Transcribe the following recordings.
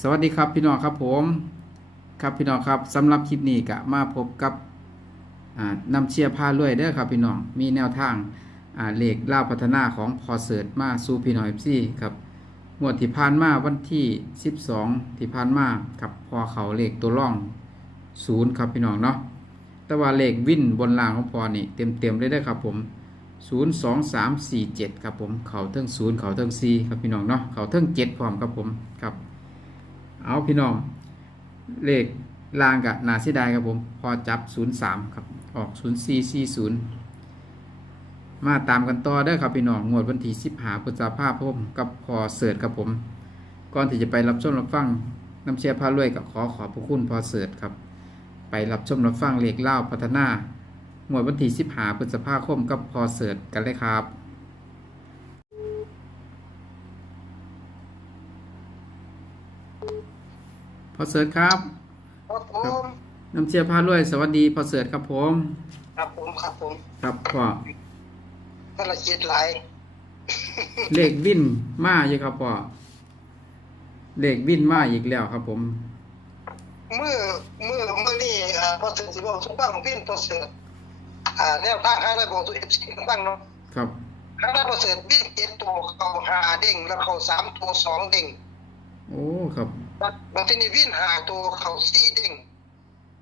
สวัสดีครับพี่น้องครับผมครับพี่น้องครับสำหรับคลิปนี้ก็มาพบกับอ่านำเชียร์พาลุยเด้อครับพี่น้องมีแนวทางอ่าเลขล่าพัฒนาของพอเสิร์ตมาสู่พี่น้องเอฟซีครับงวดที่ผ่านมาวันที่ 12 ที่ผ่านมาครับพอเขาเลขตัวร่องศูนย์ครับพี่น้องเนาะแต่ว่าเลขวิ่นบนล่างของพอนี่เต็มเต็มเลยเด้ครับผม0 2 3 4 7 ครับผม เขาเทิง0 เขาเทิง4ครับพี่น้องเนาะเขาเทิง7พร้อมครับผมครับ เอาพี่น้อง เลขลางกับนาเสียดายครับผม พอจับ 03 ครับ ออก 0440 มาตามกันต่อเด้อครับพี่น้อง งวดวันที่10พฤษภาคมกับพอเสิร์ตครับผม ก่อนที่จะไปรับชมรับฟังน้ำเชียร์พารวยกับขอขอบพระคุณพอเสิร์ตครับ ไปรับชมรับฟังเลขเล่าพัฒนางวดวันที่10พฤษภาคมกับพอเสิร์ตกันเลยครับ พอเสิร์ตครับ ครับผมน้ำเชียร์พารวย สวัสดีพอเสิร์ตครับผม ครับผมครับผมครับพ่อภารกิจหลายเลขวินมาอยู่ครับพ่อเลขวินมาอีกแล้วครับ ผมเมื่อเมื่อเมื่อนี่อ่าพอถึงสิบอกทุกบ้างของพี่พอเสืออ่าแนวทางให้ได้บอกตัวเอฟซีบ้างเนาะครับข้างหน้าพอเสือวิ่งเจ็ดตัวเขาหาเด้งแล้วเขาสามตัวสองเด้งโอ้ครับ บางทีนี่วิ่งหาตัวเขาสี่เด้ง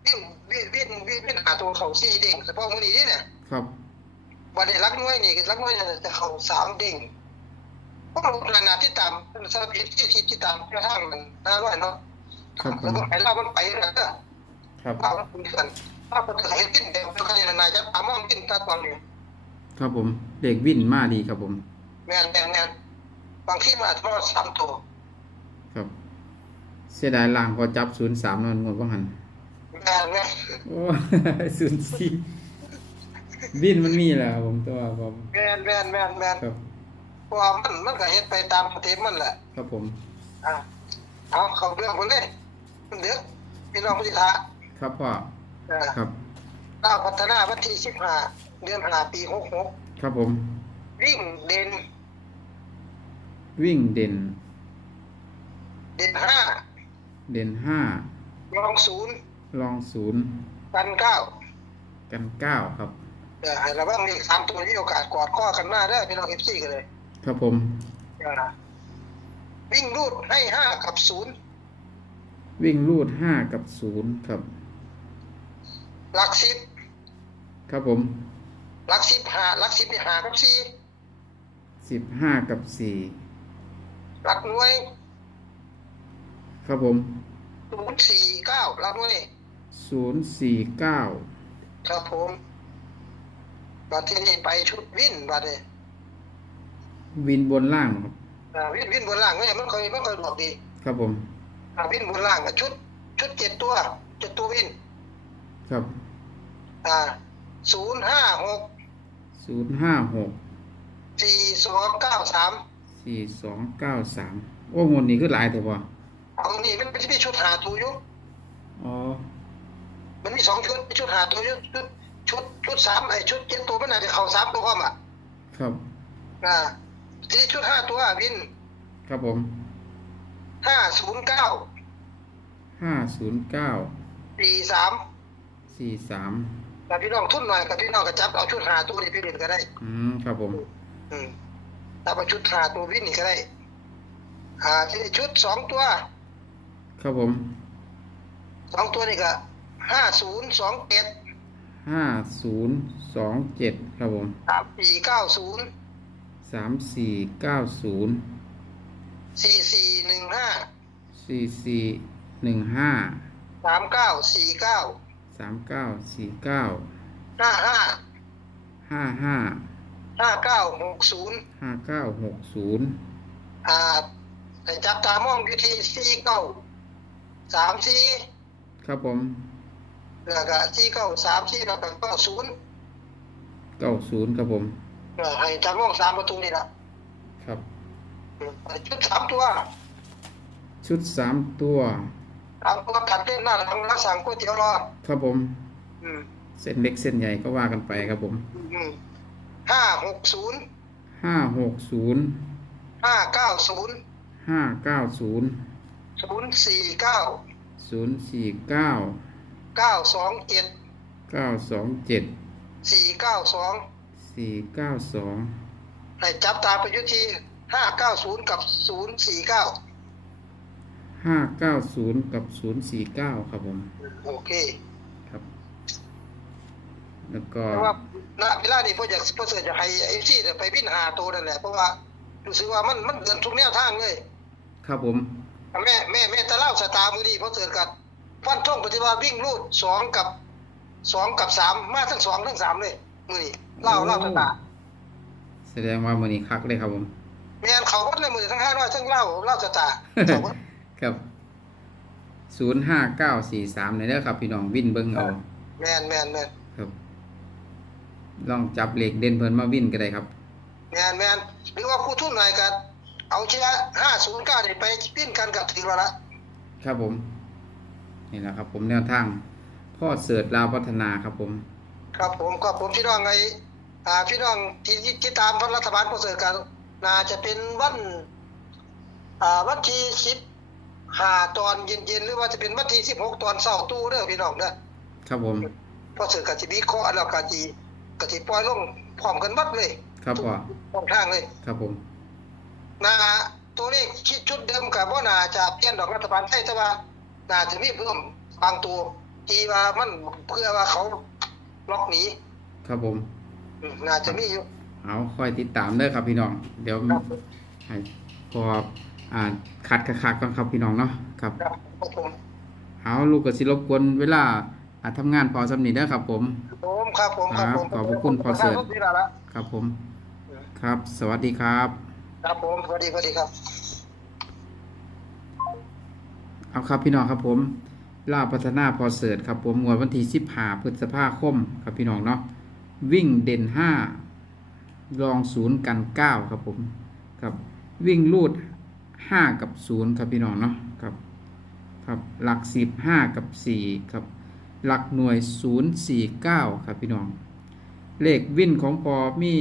วิ่งวิ่งวิ่งวิ่งวิ่งหาตัวเขาสี่เด้งเฉพาะมื่อนี้นี่เนี่ยครับวันนี้รักน้อยนี่รักน้อยจะเขาสามเด้งพวกเราขนาดที่ตามสารพิษที่ที่ตามกระทั่งมันน่าร้อยเนาะครับผแล้วมก็ให้เรามันไปแล้วก็ครับเอาคุณเดือนถ้าคนจะให้ติ้นเดียวก็จะนายจะตามมองติ้นตาตอนนี้ครับผมเลขวินมาดีครับผมแม่นแม่นแม่นบางที่มาทอดสามตัวครับ เสียดายล่างพอจับศูนย์สามนั่นงวดว่าหันแม่นแม่นโอ้ศูนย์สี่วินมันมีแหละครับผมตัวผมแม่นแม่นแม่นแม่นครับเพราะว่ามันมันก็เฮ็ดไปตามปฏิมันแหละ ครับผม อะเอาเข้าเรื่องคนเลยมันเดือดพี่น้องพุทธิทาครับพ่อเอ่อครับดาวพัฒนาวันที่สิบห้าเดือนห้าปีหกหกครับผม วิ่งเด่นวิ่งเด่นเด่นห้า เด่นห้ารองศูนย์ลองศูนย์กันเก้ากันเก้าครับเออให้ระวังเลขสามตัวมีโอกาสกอดข้อกันมาได้อพี่น้องเอฟซีกันเลย ครับผมอ่าวิ่งรูดให้ห้ากับศูนย์วิ่งรูดห้ากับศูนย์ครับ หลักสิบครับผมหลักสิบหาหลักสิบนี่หากับสี่สิบห้ากับสี่หลักหน่วย ครับผมศูนย์สี่เก้าหลักหน่วยศูนย์สี่เก้าครับผมบัดที่นี่ไปชุดวิ่นบัดนี้วินบนล่างครับอ่าวิ่นวิ่นบนล่างเนี่ยมันเคยมันเคยบอกดีครับผมอ่าวิ่นบนล่างกับชุด ชุดเจ็ดตัวเจ็ดตัววิ่นครับอ่าศูนย์ห้าหกศูนย์ห้าหกสี่สองเก้าสามสี่สองเก้าสามโอ้งวดนี้คือหลายแต่ว่า เอานี่มันเป็นที่ชุดหาตัวอยุอ๋อมันมีสองชุดมีชุดหาตัวอยุชุดชุดชุดสามไอ้ชุดเจ็ดตัวมันอาจจะเข้าสามตัวเข้ามาครับอ่าทีนี้ชุดห้าตัววิน ครับผมห้าศูนย์เก้าห้าศูนย์เก้าสี่สามสี่สามกับพี่น้องทุนหน่อยกับพี่น้องกระจับเอาชุดหาตัวนี้ไปเรียนก็ได้ อืมครับผม อืมถ้าเอาชุดหาตัววินนี่ก็ได้อ่าทีนี้ชุดสองตัว ครับผมสองตัวนี่ก็ห้าศูนย์สองเจ็ดห้าศูนย์สองเจ็ดครับผมสามสี่เก้าศูนย์สามสี่เก้าศูนย์สี่สี่หนึ่งห้าสี่สี่หนึ่งห้าสามเก้าสี่เก้าสามเก้าสี่เก้าห้าห้าห้าห้าห้าเก้าหกศูนย์ห้าเก้าหกศูนย์อ่าให้จับตามองวิธีสี่เก้า สามสี่ครับผม แล้วก็สี่เก้าสามสี่แล้วก็เก้าศูนย์เก้าศูนย์ครับผมเออให้จับมองสามประตูนี่ละครับอืมชุดสามตัว ชุดสามตัวสามตัวตัดเล่นหน้าหลังแล้วสั่งก๋วยเตี๋ยวรอครับผม อืมเส้นเล็กเส้นใหญ่ก็ว่ากันไปครับผมอืมห้าหกศูนย์ห้าหกศูนย์ห้าเก้าศูนย์ห้าเก้าศูนย์ ศูนย์สี่เก้าศูนย์สี่เก้าเก้าสองเจ็ดเก้าสองเจ็ดสี่เก้าสองสี่เก้าสองให้จับตามไปอยุที่ห้าเก้าศูนย์กับศูนย์สี่เก้าห้าเก้าศูนย์กับศูนย์สี่เก้าครับผม โอเคครับ แล้วก็เพราะว่าณเวลานี้พ่ออยากพ่อเสือจะให้ไอ้ที่ไปวิ่งหาตัวนั่นแหละเพราะว่ารู้สึกว่ามันมันเดินทุกแนวทางเลย ครับผม แม่แม่แม่ตะเล่าสตาร์มือดีพ่อเสือกันฟันท่งปฏิวัติวิ่งรูดสองกับสองกับสามมาทั้งสองทั้งสามเลยมือนี้เล่าเล่าสตาร์แสดงว่ามันนี้คักเลยครับผมแม่นเขาวัดเลยมือทั้งห้าร้อยทั้งเล่าเล่าสตาร์เขาวัดครับศูนย์ห้าเก้าสี่สามในเด้อครับ พี่น้องวินเบิ้งเอาแม่นแม่นแม่นครับลองจับเหล็กเด่นเพิ่นมาวินก็ได้ครับ แม่นแม่นหรือว่าคู่ทุนหน่อยกัน เอาเชื้อห้าศูนย์เก้าเนี่ยไปปิ้นกันกับถือว่าละครับผม นี่แหละครับ ผมแนวทางพ่อเสิร์ชลาวพัฒนาครับผม ครับผมก็ผมพี่น้องไงอ่าพี่น้องที่ที่ตามรัฐบาลก็เสริกันน่าจะเป็นวันอ่าวันที่สิบห้าตอนเย็นๆหรือว่าจะเป็นวันที่สิบหกตอนเช้าตู้เด้อพี่น้องเด้อครับผมพอเสริกันจะวิเคราะห์แล้วก็จีก็สิปล่อยลงพร้อมกันหมัดเลย ครับพ่อพร้อมทางเลย ครับผม นาตัวเลขคิดชุดเดิมกับว่าน่าจะเปลี่ยนดอกรัฐบาลไทยแต่ว่าน่าจะมีเพิ่มบางตัวที่ว่ามันเพื่อว่าเขาล็อกหนีครับผมอืมน่าจะมีอยู่เอาคอยติดตามเด้อครับพี่น้อง เดี๋ยวครับให้พออ่าคัดคักๆก่อนครับพี่น้องเนาะครับครับผมเอาลูกก็สิรบกวนเวลาอ่าทำงานพอสำนีเด้อครับผมผมครับผมครับผมครับขอบพระคุณพอเสิร์ชขบคุณครับครับผม ครับ สวัสดีครับ ครับผมสวัสดีสวัสดีครับ เอาครับพี่น้องครับผมลาพัฒนาพอเสิร์ชครับผมงวดวันที่สิบห้าพฤษภาคมครับพี่น้องเนาะวิ่งเด่นห้ารองศูนย์กันเก้าครับผมครับวิ่งลูดห้ากับศูนย์ครับพี่น้องเนาะครับครับหลักสิบห้ากับสี่ครับหลักหน่วยศูนย์สี่เก้าครับพี่น้อง เลขวิ่นของพอมี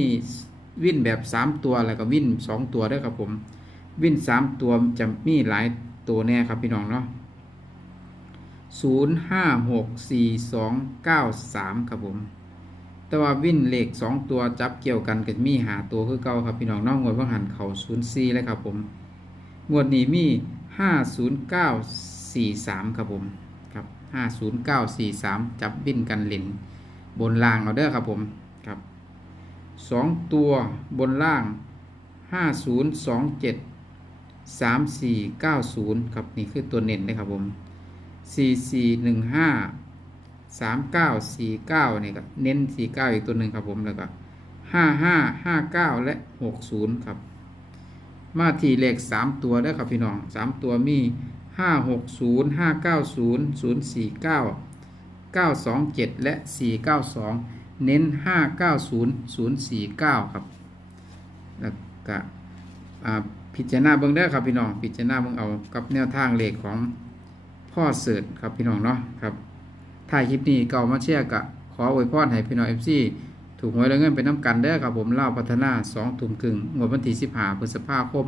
วิ่นแบบสามตัวแล้วก็วิ่นสองตัวด้วยครับผม วิ่นสามตัวจะมีหลายตัวแน่ครับพี่น้องเนาะศูนย์ห้าหกสี่สองเก้าสามครับผม แต่ว่าวิ่นเลขสองตัวจับเกี่ยวกันก็มีหาตัวคือเก่าครับพี่น้องนอกงวดว่าหันเข่าศูนย์สี่เลยครับผม งวดนี้มีห้าศูนย์เก้าสี่สามครับผมครับห้าศูนย์เก้าสี่สามจับวิ่นกันเล่นบนล่างเอาเด้อครับผมครับ สองตัวบนล่างห้าศูนย์สองเจ็ดสามสี่เก้าศูนย์ครับ นี่คือตัวเน้นนะครับผมสี่สี่หนึ่งห้าสามเก้าสี่เก้านี่ก็เน้นสี่เก้าอีกตัวหนึ่งครับผมแล้วก็ห้าห้าห้าเก้าและหกศูนย์ครับ มาทีเลขสามตัวได้ครับพี่น้องสามตัวมีห้าหกศูนย์ห้าเก้าศูนย์ศูนย์สี่เก้าเก้าสองเจ็ดและสี่เก้าสอง เน้นห้าเก้าศูนย์ศูนย์สี่เก้าครับแล้วก็พิจารณาเบิ่งได้อครับพี่น้อง พิจารณาเบิ่งเอากับแนวทางเลขของพ่อเสิร์ชครับพี่น้องเนาะครับถ่ายคลิปนี้ก็เอามาแชร์กะขออวยพรให้พี่น้อง FC ถูกหวยและเงินเป็นน้ำกันเด้อครับผมเล่าพัฒนา2ทุ่มครึ่งงวดวันที่15พฤษภาคม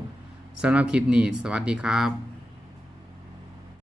66สำหรับคลิปนี้ สวัสดีครับ